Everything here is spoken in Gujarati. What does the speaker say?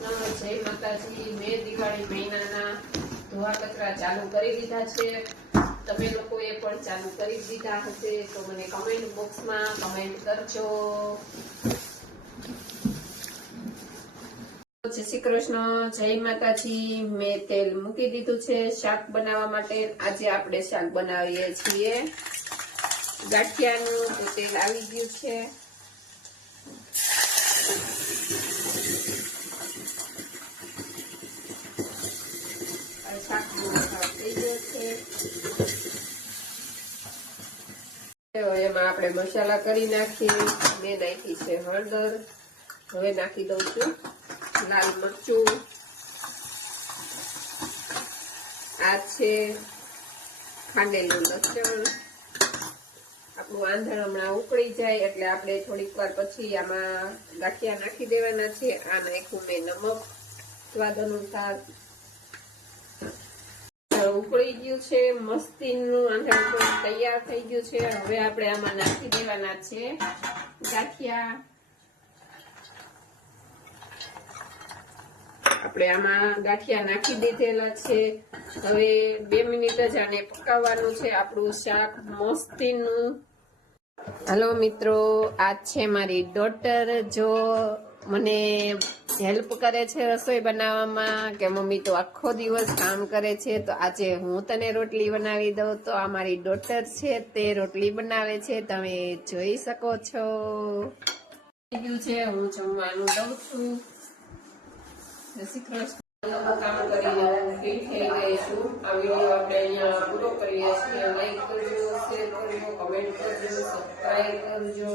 કૃષ્ણ, જય માતાજી। મેં દિવાળી મહિનાના ધોવા કચરા ચાલુ કરી દીધા છે। તમે લોકોએ પણ ચાલુ કરી દીધા હશે તો મને કમેન્ટ બોક્સમાં કમેન્ટ કરજો। જય શ્રી કૃષ્ણ, જય માતાજી। મેં તેલ મૂકી દીધું છે શાક બનાવવા માટે। આજે આપણે શાક બનાવીએ છીએ ગાંઠિયાનું। તો તેલ આવી ગયું છે। શાક થઈ ગયો છે। એમાં આપણે મસાલા કરી નાખીએ। મેં નાખી છે હળદર। હવે નાખી દઉં છું લાલ મરચું। આ છે ખાંડેલું લસણ। આપણું આંધણ હમણાં ઉકળી જાય એટલે આપણે થોડીક વાર પછી આમાં ગાંઠિયા નાખી દેવાના છે। આ નાખ્યું મેં નમક સ્વાદ અનુસાર। ઉકળી ગયું છે મસ્તીનું આંધણ તૈયાર થઈ ગયું છે। હવે આપણે આમાં નાખી દેવાના છે ગાંઠિયા। આપણે આમાં ગાંઠિયા નાખી દીધેલા છે। હવે 2 મિનિટ જ આને પકાવવાનું છે આપણું શાક મસ્તીનું। હેલો મિત્રો, આ છે મારી ડોટર। જો મને હેલ્પ કરે છે રસોઈ બનાવવામાં કે મમ્મી તો આખો દિવસ કામ કરે છે તો આજે હું તને રોટલી બનાવી દઉં। તો આ મારી ડોટર છે તે રોટલી બનાવે છે, તમે જોઈ શકો છો। હું જમવાનું દઉં છું। જય શ્રી કૃષ્ણ। કામ કરીને ફ્રી થઈ ગઈ છું। આ વિડીયો આપણે અહીંયા પૂરો કરીએ છીએ। લાઈક કરજો, શેર કરજો, કમેન્ટ કરજો, સબસ્ક્રાઈબ કરજો।